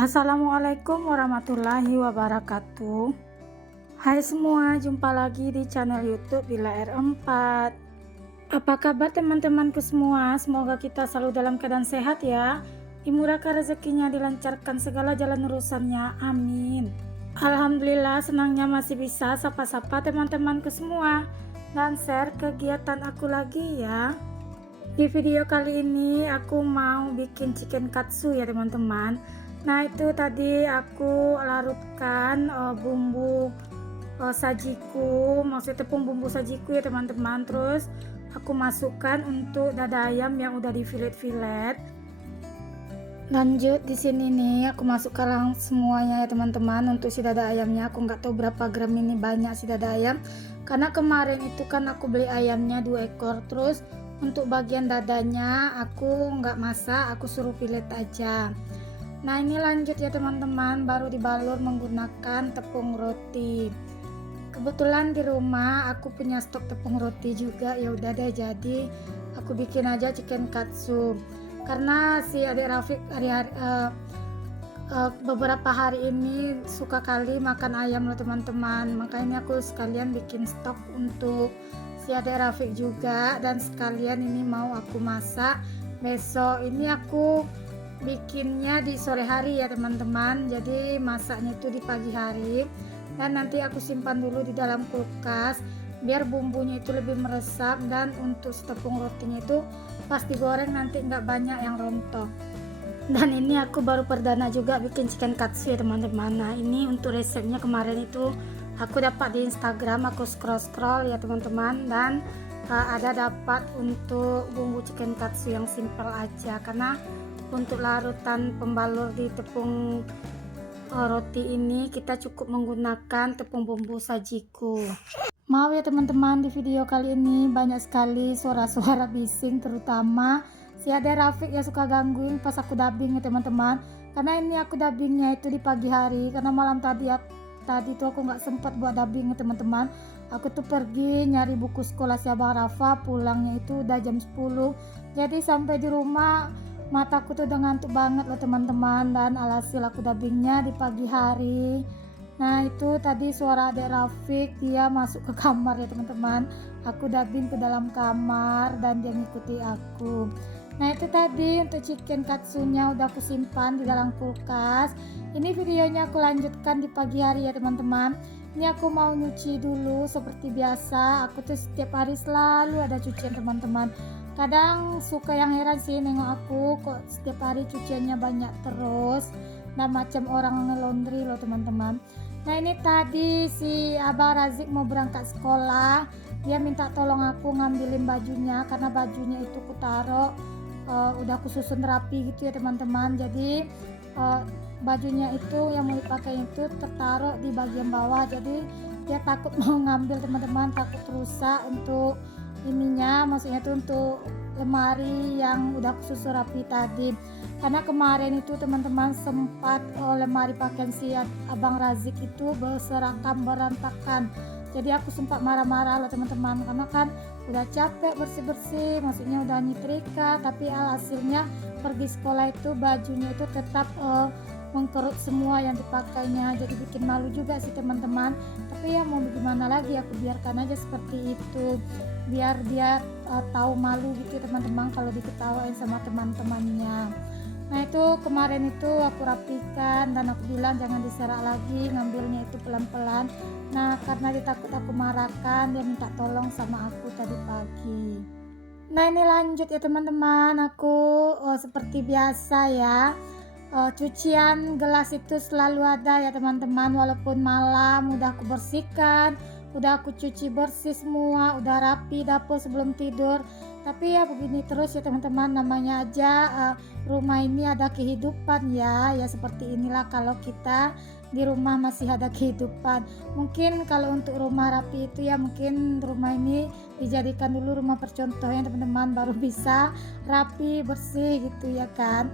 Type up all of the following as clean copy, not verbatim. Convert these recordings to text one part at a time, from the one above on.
Assalamualaikum warahmatullahi wabarakatuh. Hai semua, jumpa lagi di channel YouTube Bila R4. Apa kabar teman-temanku semua? Semoga kita selalu dalam keadaan sehat ya. Dimurahkan rezekinya, dilancarkan segala jalan urusannya. Amin. Alhamdulillah, senangnya masih bisa sapa-sapa teman-temanku semua dan share kegiatan aku lagi ya. Di video kali ini aku mau bikin chicken katsu ya teman-teman. Nah itu tadi aku larutkan bumbu sajiku, maksudnya tepung bumbu sajiku ya teman-teman. Terus aku masukkan untuk dada ayam yang udah di filet-filet. Lanjut di sini nih aku masukkan semuanya ya teman-teman. Untuk si dada ayamnya aku nggak tahu berapa gram, ini banyak si dada ayam. Karena kemarin itu kan aku beli ayamnya 2 ekor. Terus untuk bagian dadanya aku nggak masak, aku suruh filet aja. Nah ini lanjut ya teman-teman, baru dibalur menggunakan tepung roti. Kebetulan di rumah aku punya stok tepung roti juga, ya udah deh jadi aku bikin aja chicken katsu. Karena si adik Rafiq beberapa hari ini suka kali makan ayam loh teman-teman, makanya aku sekalian bikin stok untuk si adik Rafiq juga, dan sekalian ini mau aku masak besok. Ini aku bikinnya di sore hari ya teman-teman, jadi masaknya itu di pagi hari dan nanti aku simpan dulu di dalam kulkas biar bumbunya itu lebih meresap. Dan untuk tepung rotinya itu pas digoreng nanti nggak banyak yang rontok. Dan ini aku baru perdana juga bikin chicken katsu ya teman-teman. Nah ini untuk resepnya kemarin itu aku dapat di Instagram, aku scroll ya teman-teman, dan ada dapat untuk bumbu chicken katsu yang simple aja. Karena untuk larutan pembalur di tepung roti ini kita cukup menggunakan tepung bumbu sajiku. Maaf ya teman-teman, di video kali ini banyak sekali suara-suara bising, terutama si Ade Rafiq yang suka gangguin pas aku dubbing ya teman-teman. Karena ini aku dubbingnya itu di pagi hari, karena malam tadi tuh aku nggak sempat buat dubbing ya teman-teman. Aku tuh pergi nyari buku sekolah si Abang Rafa, pulangnya itu udah jam 10. Jadi sampai di rumah mataku tuh udah ngantuk banget loh teman-teman, dan alhasil aku dubbingnya di pagi hari. Nah itu tadi suara adik Rafiq, dia masuk ke kamar ya teman-teman. Aku dubbing ke dalam kamar dan dia ngikuti aku. Nah itu tadi untuk chicken katsunya udah aku simpan di dalam kulkas. Ini videonya aku lanjutkan di pagi hari ya teman-teman. Ini aku mau nyuci dulu seperti biasa. Aku tuh setiap hari selalu ada cucian teman-teman. Kadang suka yang heran sih nengok aku kok setiap hari cuciannya banyak terus, dan macam orang ngelondri loh teman-teman. Nah ini tadi si Abang Razik mau berangkat sekolah, dia minta tolong aku ngambilin bajunya karena bajunya itu ku taruh udah aku susun rapi gitu ya teman-teman. Jadi bajunya itu yang mau dipakai itu tertaruh di bagian bawah, jadi dia takut mau ngambil teman-teman, takut rusak untuk ininya, maksudnya itu untuk lemari yang udah aku susun rapi tadi. Karena kemarin itu teman-teman sempat lemari pakaian si Abang Razik itu berantakan. Jadi aku sempat marah-marah loh teman-teman, karena kan udah capek bersih-bersih, maksudnya udah nyetrika, tapi alhasilnya pergi sekolah itu bajunya itu tetap mengkerut semua yang dipakainya. Jadi bikin malu juga sih teman-teman, tapi ya mau gimana lagi, aku biarkan aja seperti itu biar dia tahu malu gitu teman-teman kalau diketawain sama teman-temannya. Nah itu kemarin itu aku rapikan dan aku bilang jangan diserak lagi, ngambilnya itu pelan-pelan. Nah karena dia takut aku marahkan, dia minta tolong sama aku tadi pagi. Nah ini lanjut ya teman-teman, aku seperti biasa ya, cucian gelas itu selalu ada ya teman-teman. Walaupun malam udah aku bersihkan, udah aku cuci bersih semua, udah rapi dapur sebelum tidur, tapi ya begini terus ya teman-teman, namanya aja rumah ini ada kehidupan ya seperti inilah kalau kita di rumah masih ada kehidupan. Mungkin kalau untuk rumah rapi itu ya mungkin rumah ini dijadikan dulu rumah percontohan teman-teman, baru bisa rapi bersih gitu ya kan.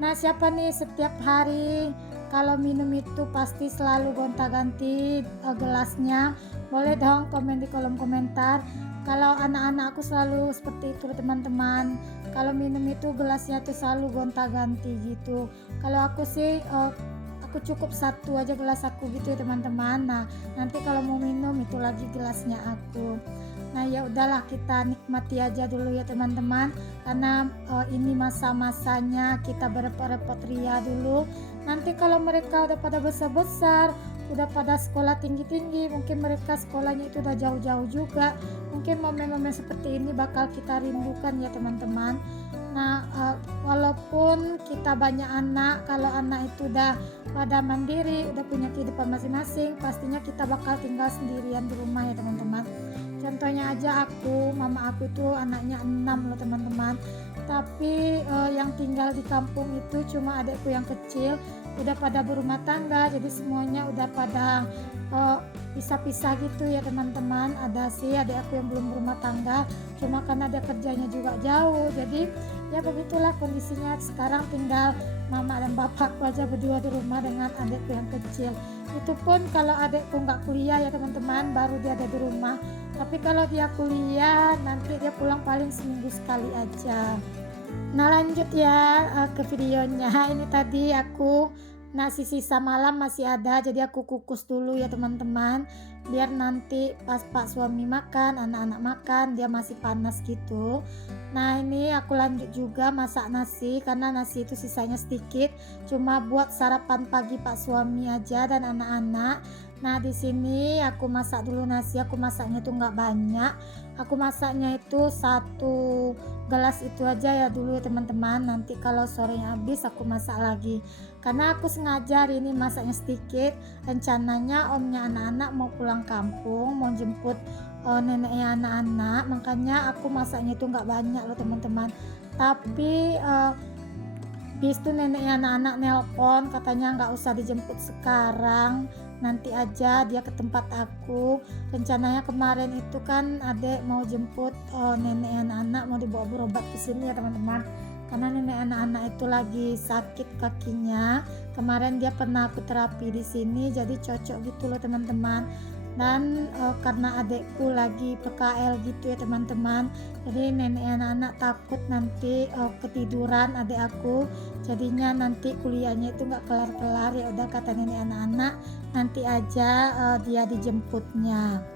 Nah siapa nih setiap hari kalau minum itu pasti selalu gonta-ganti gelasnya? Boleh dong komen di kolom komentar. Kalau anak-anak aku selalu seperti itu teman-teman, kalau minum itu gelasnya tuh selalu gonta-ganti gitu. Kalau aku sih aku cukup satu aja gelas aku gitu ya teman-teman. Nah nanti kalau mau minum itu lagi gelasnya aku. Nah ya udahlah, kita nikmati aja dulu ya teman-teman, karena ini masa-masanya kita berepot-repot ria dulu. Nanti kalau mereka udah pada besar-besar, udah pada sekolah tinggi-tinggi, mungkin mereka sekolahnya itu udah jauh-jauh juga, mungkin momen-momen seperti ini bakal kita rindukan ya teman-teman. Nah walaupun kita banyak anak, kalau anak itu udah pada mandiri, udah punya kehidupan masing-masing, pastinya kita bakal tinggal sendirian di rumah ya teman-teman. Contohnya aja mama aku itu anaknya 6 loh teman-teman, tapi yang tinggal di kampung itu cuma adikku yang kecil, udah pada berumah tangga, jadi semuanya udah pada pisah-pisah gitu ya teman-teman. Ada sih adik aku yang belum berumah tangga, cuma karena dia kerjanya juga jauh, jadi ya begitulah kondisinya. Sekarang tinggal mama dan bapakku aja berdua di rumah dengan adikku yang kecil. Itu pun kalau adikku nggak kuliah ya teman-teman, baru dia ada di rumah. Tapi kalau dia kuliah, nanti dia pulang paling seminggu sekali aja. Nah lanjut ya ke videonya. Ini tadi aku nasi sisa malam masih ada, jadi aku kukus dulu ya teman-teman, biar nanti pas pak suami makan, anak-anak makan, dia masih panas gitu. Nah ini aku lanjut juga masak nasi, karena nasi itu sisanya sedikit, cuma buat sarapan pagi pak suami aja dan anak-anak. Nah di sini aku masak dulu nasi. Aku masaknya itu nggak banyak, aku masaknya itu 1 gelas itu aja ya dulu ya teman-teman. Nanti kalau sorenya habis aku masak lagi, karena aku sengaja hari ini masaknya sedikit. Rencananya omnya anak-anak mau pulang kampung, mau jemput neneknya anak-anak, makanya aku masaknya itu nggak banyak loh teman-teman. Tapi bis itu neneknya anak-anak nelpon, katanya nggak usah dijemput sekarang, nanti aja dia ke tempat aku. Rencananya kemarin itu kan adek mau jemput neneknya anak-anak, mau dibawa berobat ke sini ya teman-teman, karena nenek anak-anak itu lagi sakit kakinya. Kemarin dia pernah aku terapi di sini, jadi cocok gitu loh teman-teman. Dan karena adekku lagi PKL gitu ya teman-teman, jadi nenek anak-anak takut nanti ketiduran adek aku, jadinya nanti kuliahnya itu nggak kelar-kelar. Ya udah kata nenek anak-anak, nanti aja dia dijemputnya.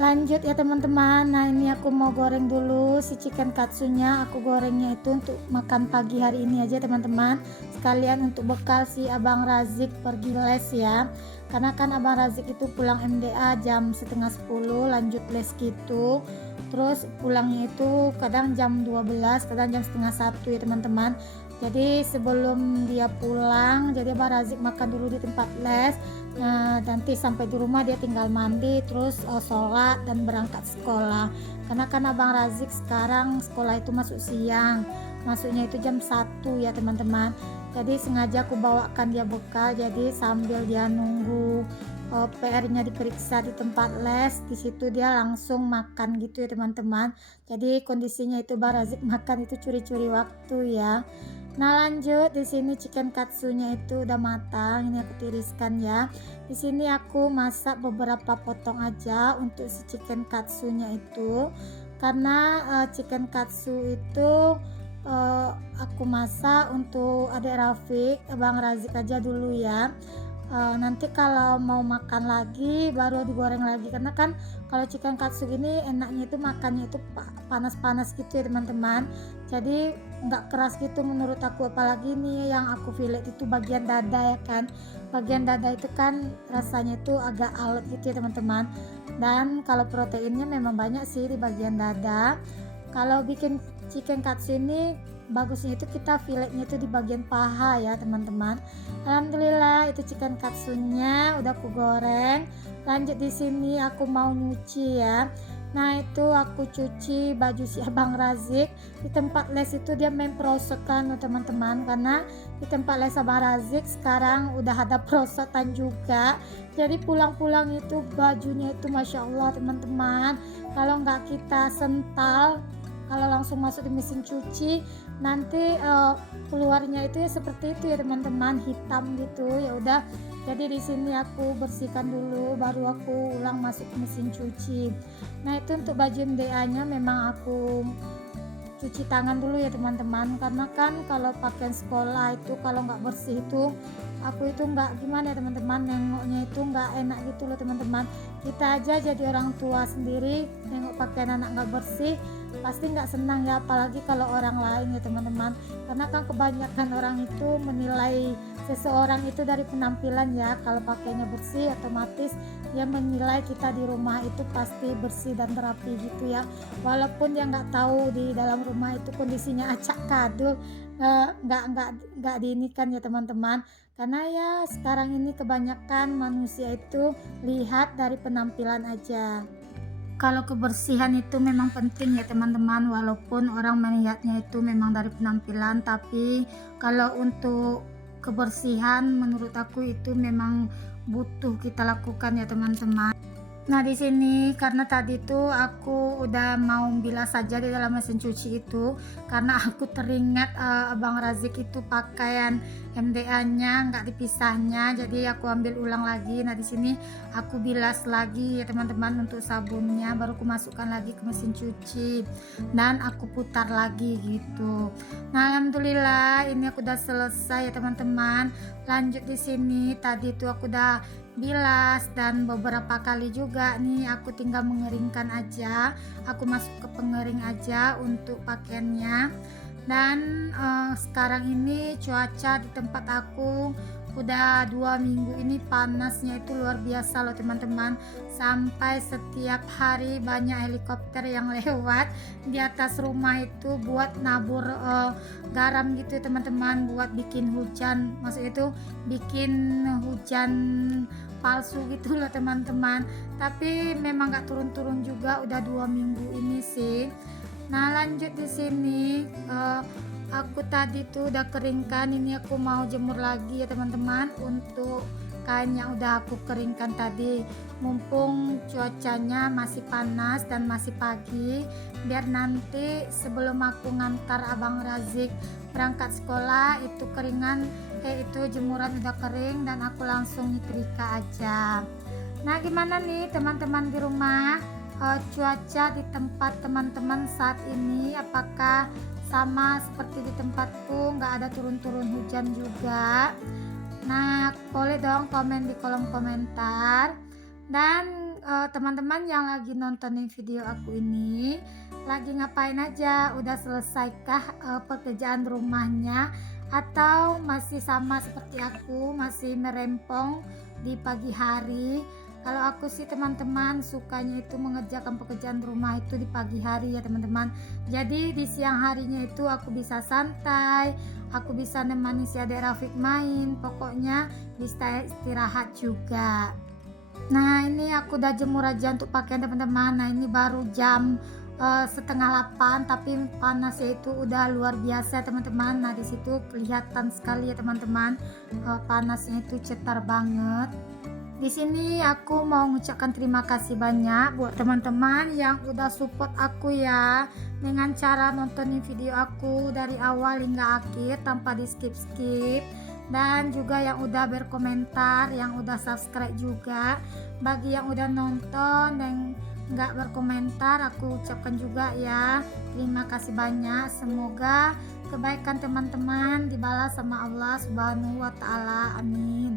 Lanjut ya teman-teman. Nah ini aku mau goreng dulu si chicken katsunya. Aku gorengnya itu untuk makan pagi hari ini aja teman-teman, sekalian untuk bekal si abang Razik pergi les ya, karena kan abang Razik itu pulang MDA jam setengah 10 lanjut les gitu. Terus pulangnya itu kadang jam 12, kadang jam setengah 1 ya teman-teman. Jadi sebelum dia pulang, jadi abang Razik makan dulu di tempat les. Nah, nanti sampai di rumah dia tinggal mandi, terus sholat dan berangkat sekolah. Karena kan abang Razik sekarang sekolah itu masuk siang, masuknya itu jam 1 ya teman-teman. Jadi sengaja aku bawakan dia bekal, jadi sambil dia nunggu PR-nya diperiksa di tempat les, di situ dia langsung makan gitu ya teman-teman. Jadi kondisinya itu abang Razik makan itu curi-curi waktu ya. Nah lanjut, di sini chicken katsunya itu udah matang, ini aku tiriskan ya. Di sini aku masak beberapa potong aja untuk si chicken katsunya itu, karena chicken katsu itu aku masak untuk adik Rafiq, Bang Razik aja dulu ya. Nanti kalau mau makan lagi baru digoreng lagi, karena kan kalau chicken katsu ini enaknya itu makannya itu panas-panas gitu ya teman-teman, jadi nggak keras gitu menurut aku. Apalagi nih yang aku fillet itu bagian dada ya kan, bagian dada itu kan rasanya itu agak alot gitu ya teman-teman. Dan kalau proteinnya memang banyak sih di bagian dada. Kalau bikin chicken katsu ini bagusnya itu kita filletnya itu di bagian paha ya teman-teman. Alhamdulillah itu chicken katsunya udah aku goreng. Lanjut di sini aku mau nyuci ya. Nah itu aku cuci baju si abang Razik. Di tempat les itu dia main perosotan teman-teman, karena di tempat les abang Razik sekarang udah ada perosotan juga. Jadi pulang-pulang itu bajunya itu Masya Allah teman-teman, kalau nggak kita sental, kalau langsung masuk di mesin cuci nanti keluarnya itu ya seperti itu ya teman-teman, hitam gitu. Ya udah, jadi di sini aku bersihkan dulu baru aku ulang masuk ke mesin cuci. Nah itu untuk baju MDA nya memang aku cuci tangan dulu ya teman-teman, karena kan kalau pakaian sekolah itu kalau nggak bersih itu aku itu nggak gimana ya teman-teman, nengoknya itu nggak enak gitu loh teman-teman. Kita aja jadi orang tua sendiri nengok pakaian anak nggak bersih pasti nggak senang ya, apalagi kalau orang lain ya teman-teman. Karena kan kebanyakan orang itu menilai seseorang itu dari penampilan ya. Kalau pakainya bersih otomatis dia menilai kita di rumah itu pasti bersih dan rapi gitu ya, walaupun dia nggak tahu di dalam rumah itu kondisinya acak kadul, nggak diinikan ya teman-teman. Karena ya sekarang ini kebanyakan manusia itu lihat dari penampilan aja. Kalau kebersihan itu memang penting ya teman-teman, walaupun orang melihatnya itu memang dari penampilan, tapi kalau untuk kebersihan menurut aku itu memang butuh kita lakukan ya teman-teman. Nah, di sini karena tadi tuh aku udah mau bilas saja di dalam mesin cuci itu, karena aku teringat Abang Razik itu pakaian MDA-nya nggak dipisahnya, jadi aku ambil ulang lagi. Nah, di sini aku bilas lagi ya teman-teman untuk sabunnya, baru aku masukkan lagi ke mesin cuci dan aku putar lagi gitu. Nah, alhamdulillah ini aku udah selesai ya teman-teman. Lanjut di sini tadi tuh aku udah bilas dan beberapa kali juga nih aku tinggal mengeringkan aja, aku masuk ke pengering aja untuk pakaiannya. Dan sekarang ini cuaca di tempat aku udah 2 minggu ini panasnya itu luar biasa loh teman-teman, sampai setiap hari banyak helikopter yang lewat di atas rumah itu buat nabur garam gitu ya teman-teman, buat bikin hujan, maksudnya itu bikin hujan palsu gitu loh teman-teman. Tapi memang gak turun-turun juga udah 2 minggu ini sih. Nah, lanjut di sini aku tadi tuh udah keringkan, ini aku mau jemur lagi ya teman-teman untuk kain yang udah aku keringkan tadi, mumpung cuacanya masih panas dan masih pagi, biar nanti sebelum aku ngantar Abang Razik berangkat sekolah itu keringan, itu jemuran udah kering dan aku langsung nyetrika aja. Nah, gimana nih teman-teman di rumah, cuaca di tempat teman-teman saat ini apakah sama seperti di tempatku, nggak ada turun-turun hujan juga? Nah, boleh dong komen di kolom komentar. Dan teman-teman yang lagi nontonin video aku ini lagi ngapain aja? Udah selesaikah pekerjaan rumahnya atau masih sama seperti aku, masih merempong di pagi hari? Kalau aku sih teman-teman sukanya itu mengerjakan pekerjaan rumah itu di pagi hari ya teman-teman. Jadi di siang harinya itu aku bisa santai, aku bisa nemani si adik Rafiq main, pokoknya bisa istirahat juga. Nah, ini aku udah jemur aja untuk pakaian teman-teman. Nah, ini baru jam setengah 8, tapi panasnya itu udah luar biasa teman-teman. Nah, di situ kelihatan sekali ya teman-teman, panasnya itu cetar banget. Di sini aku mau mengucapkan terima kasih banyak buat teman-teman yang udah support aku ya, dengan cara nontonin video aku dari awal hingga akhir tanpa di skip-skip, dan juga yang udah berkomentar, yang udah subscribe juga. Bagi yang udah nonton dan nggak berkomentar, aku ucapkan juga ya terima kasih banyak. Semoga kebaikan teman-teman dibalas sama Allah Subhanahu wa Ta'ala, amin.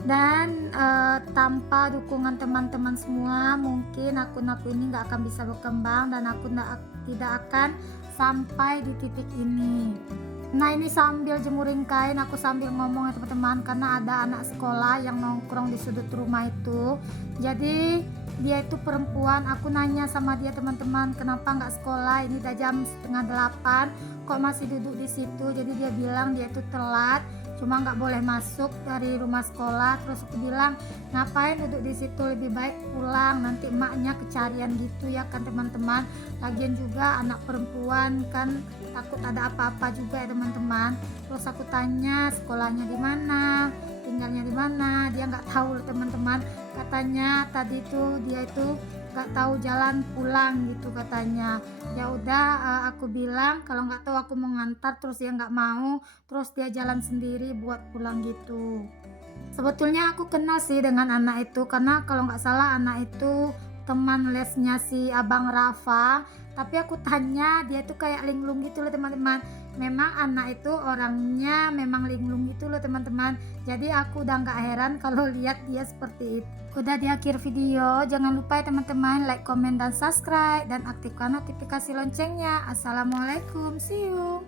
Dan tanpa dukungan teman-teman semua mungkin akun aku ini nggak akan bisa berkembang dan aku tidak akan sampai di titik ini. Nah, ini sambil jemurin kain aku sambil ngomong ya teman-teman, karena ada anak sekolah yang nongkrong di sudut rumah itu. Jadi dia itu perempuan, aku nanya sama dia teman-teman, kenapa nggak sekolah, ini udah jam setengah 8 kok masih duduk di situ. Jadi dia bilang dia itu telat, cuma nggak boleh masuk dari rumah sekolah. Terus aku bilang, ngapain duduk di situ, lebih baik pulang, nanti emaknya kecarian gitu ya kan teman-teman. Lagian juga anak perempuan kan takut ada apa-apa juga ya teman-teman. Terus aku tanya sekolahnya di mana, tinggalnya di mana, dia nggak tahu loh teman-teman. Katanya tadi tuh dia itu nggak tahu jalan pulang gitu katanya. Ya udah, aku bilang kalau nggak tahu aku mau ngantar, terus dia nggak mau, terus dia jalan sendiri buat pulang gitu. Sebetulnya aku kenal sih dengan anak itu, karena kalau nggak salah anak itu teman lesnya si Abang Rafa, tapi aku tanya dia tuh kayak linglung gitu loh teman-teman. Memang anak itu orangnya memang linglung gitu loh teman-teman. Jadi aku udah nggak heran kalau lihat dia seperti itu. Udah di akhir video, jangan lupa ya teman-teman like, komen, dan subscribe, dan aktifkan notifikasi loncengnya. Assalamualaikum, see you.